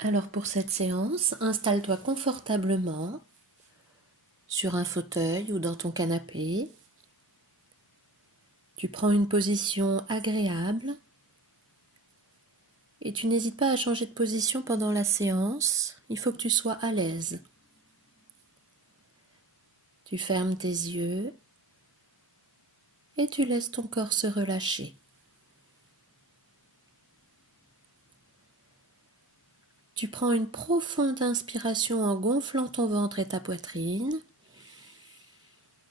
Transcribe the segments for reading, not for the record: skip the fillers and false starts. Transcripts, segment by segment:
Alors pour cette séance, installe-toi confortablement sur un fauteuil ou dans ton canapé. Tu prends une position agréable et tu n'hésites pas à changer de position pendant la séance. Il faut que tu sois à l'aise. Tu fermes tes yeux et tu laisses ton corps se relâcher. Tu prends une profonde inspiration en gonflant ton ventre et ta poitrine,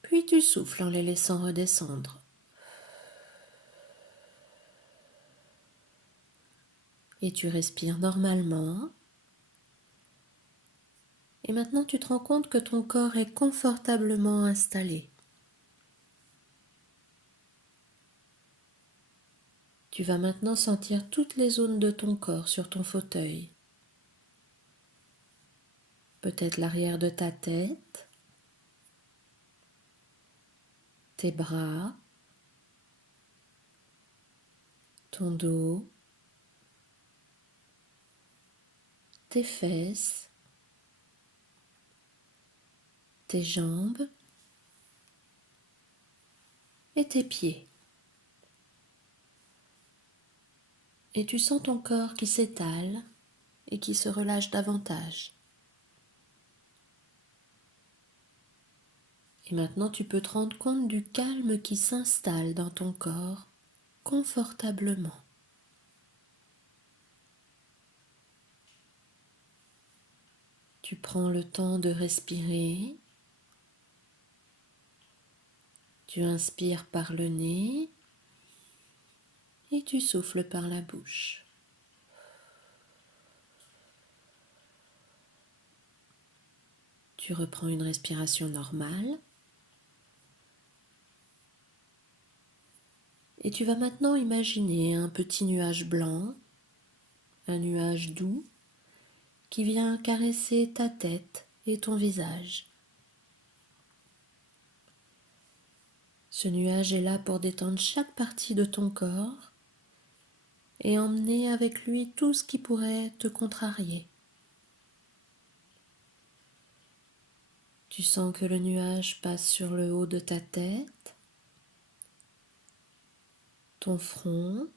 puis tu souffles en les laissant redescendre. Et tu respires normalement. Et maintenant, tu te rends compte que ton corps est confortablement installé. Tu vas maintenant sentir toutes les zones de ton corps sur ton fauteuil. Peut-être l'arrière de ta tête, tes bras, ton dos, tes fesses, tes jambes et tes pieds. Et tu sens ton corps qui s'étale et qui se relâche davantage. Et maintenant, tu peux te rendre compte du calme qui s'installe dans ton corps confortablement. Tu prends le temps de respirer. Tu inspires par le nez et tu souffles par la bouche. Tu reprends une respiration normale et tu vas maintenant imaginer un petit nuage blanc, un nuage doux qui vient caresser ta tête et ton visage. Ce nuage est là pour détendre chaque partie de ton corps et emmener avec lui tout ce qui pourrait te contrarier. Tu sens que le nuage passe sur le haut de ta tête, ton front,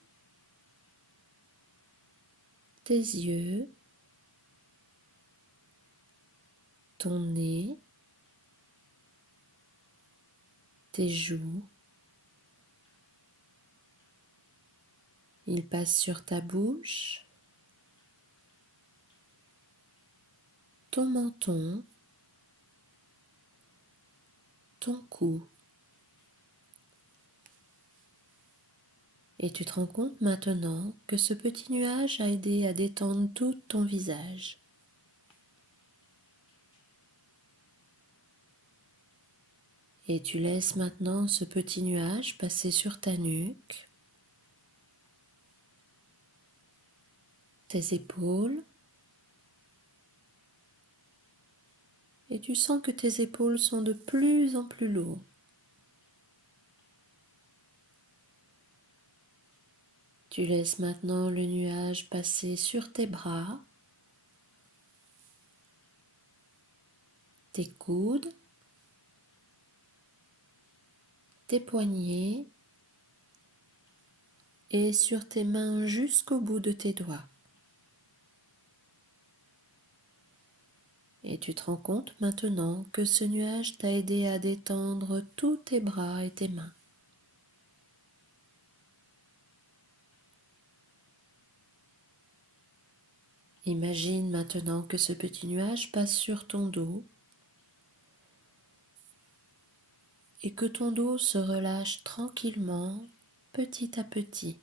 tes yeux, ton nez, tes joues. Il passe sur ta bouche, ton menton, ton cou. Et tu te rends compte maintenant que ce petit nuage a aidé à détendre tout ton visage. Et tu laisses maintenant ce petit nuage passer sur ta nuque, tes épaules, et tu sens que tes épaules sont de plus en plus lourdes. Tu laisses maintenant le nuage passer sur tes bras, tes coudes, tes poignets et sur tes mains jusqu'au bout de tes doigts. Et tu te rends compte maintenant que ce nuage t'a aidé à détendre tous tes bras et tes mains. Imagine maintenant que ce petit nuage passe sur ton dos et que ton dos se relâche tranquillement, petit à petit.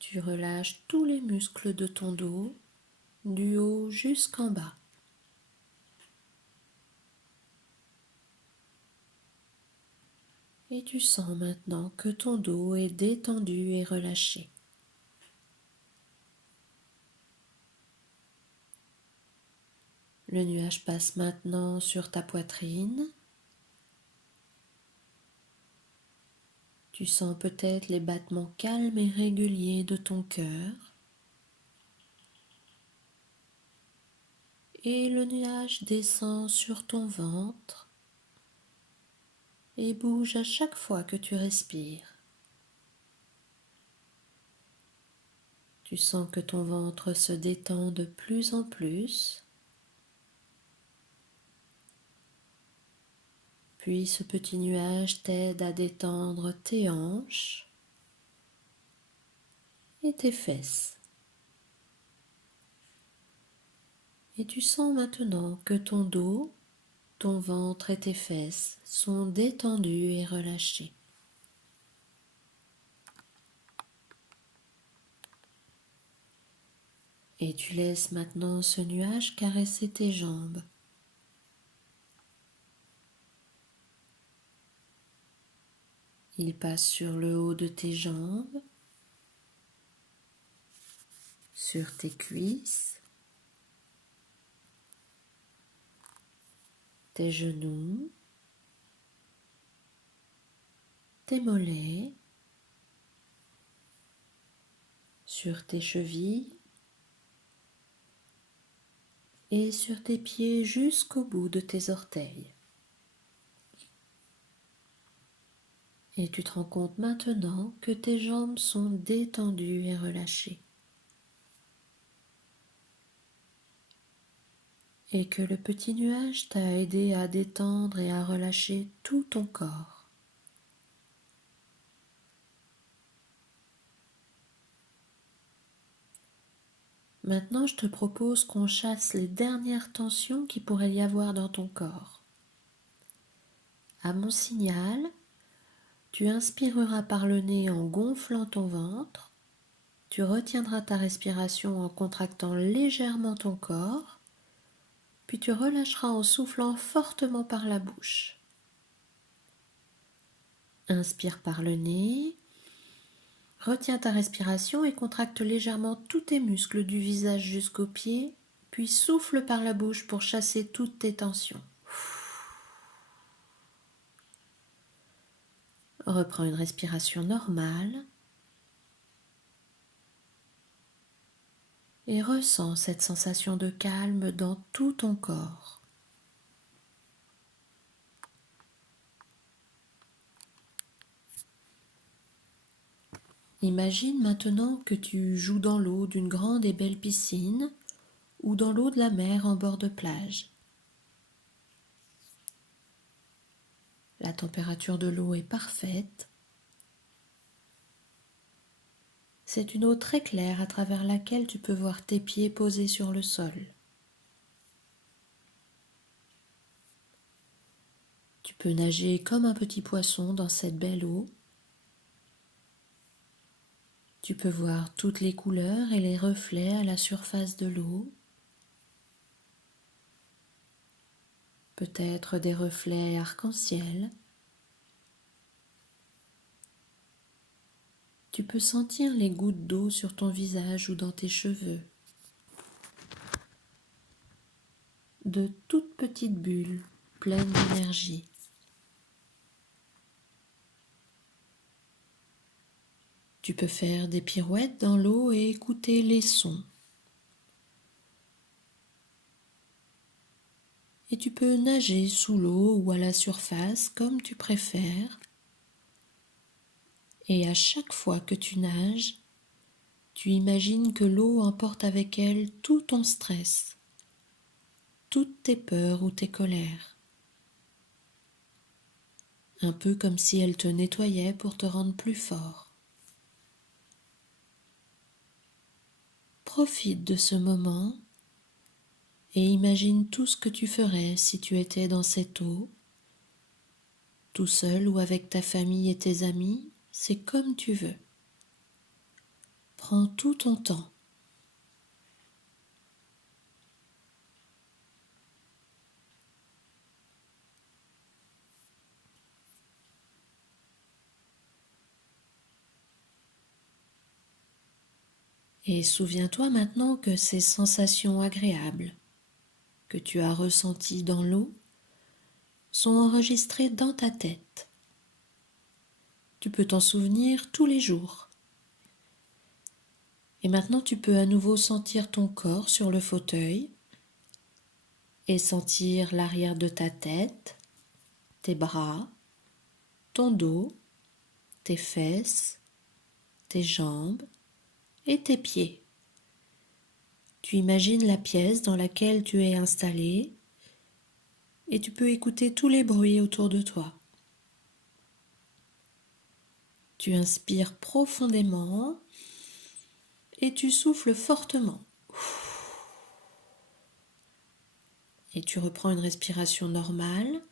Tu relâches tous les muscles de ton dos, du haut jusqu'en bas. Et tu sens maintenant que ton dos est détendu et relâché. Le nuage passe maintenant sur ta poitrine, Tu sens peut-être les battements calmes et réguliers de ton cœur et le nuage descend sur ton ventre et bouge à chaque fois que tu respires. Tu sens que ton ventre se détend de plus en plus. Puis ce petit nuage t'aide à détendre tes hanches et tes fesses. Et tu sens maintenant que ton dos, ton ventre et tes fesses sont détendus et relâchés. Et tu laisses maintenant ce nuage caresser tes jambes. Il passe sur le haut de tes jambes, sur tes cuisses, tes genoux, tes mollets, sur tes chevilles et sur tes pieds jusqu'au bout de tes orteils. Et tu te rends compte maintenant que tes jambes sont détendues et relâchées. Et que le petit nuage t'a aidé à détendre et à relâcher tout ton corps. Maintenant, je te propose qu'on chasse les dernières tensions qui pourraient y avoir dans ton corps. À mon signal, tu inspireras par le nez en gonflant ton ventre, tu retiendras ta respiration en contractant légèrement ton corps, puis tu relâcheras en soufflant fortement par la bouche. Inspire par le nez, retiens ta respiration et contracte légèrement tous tes muscles du visage jusqu'aux pieds, puis souffle par la bouche pour chasser toutes tes tensions. Reprends une respiration normale et ressens cette sensation de calme dans tout ton corps. Imagine maintenant que tu joues dans l'eau d'une grande et belle piscine ou dans l'eau de la mer en bord de plage. La température de l'eau est parfaite. C'est une eau très claire à travers laquelle tu peux voir tes pieds posés sur le sol. Tu peux nager comme un petit poisson dans cette belle eau. Tu peux voir toutes les couleurs et les reflets à la surface de l'eau. Peut-être des reflets arc-en-ciel. Tu peux sentir les gouttes d'eau sur ton visage ou dans tes cheveux. De toutes petites bulles pleines d'énergie. Tu peux faire des pirouettes dans l'eau et écouter les sons. Et tu peux nager sous l'eau ou à la surface comme tu préfères. Et à chaque fois que tu nages, tu imagines que l'eau emporte avec elle tout ton stress, toutes tes peurs ou tes colères. Un peu comme si elle te nettoyait pour te rendre plus fort. Profite de ce moment et imagine tout ce que tu ferais si tu étais dans cette eau, tout seul ou avec ta famille et tes amis, c'est comme tu veux. Prends tout ton temps. Et souviens-toi maintenant que ces sensations agréables que tu as ressenties dans l'eau sont enregistrées dans ta tête. Tu peux t'en souvenir tous les jours. Et maintenant, tu peux à nouveau sentir ton corps sur le fauteuil et sentir l'arrière de ta tête, tes bras, ton dos, tes fesses, tes jambes et tes pieds. Tu imagines la pièce dans laquelle tu es installé et tu peux écouter tous les bruits autour de toi. Tu inspires profondément et tu souffles fortement. Et tu reprends une respiration normale.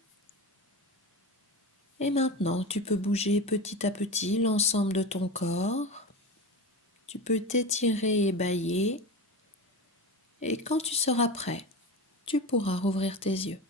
Et maintenant, tu peux bouger petit à petit l'ensemble de ton corps. Tu peux t'étirer et bâiller. Et quand tu seras prêt, tu pourras rouvrir tes yeux.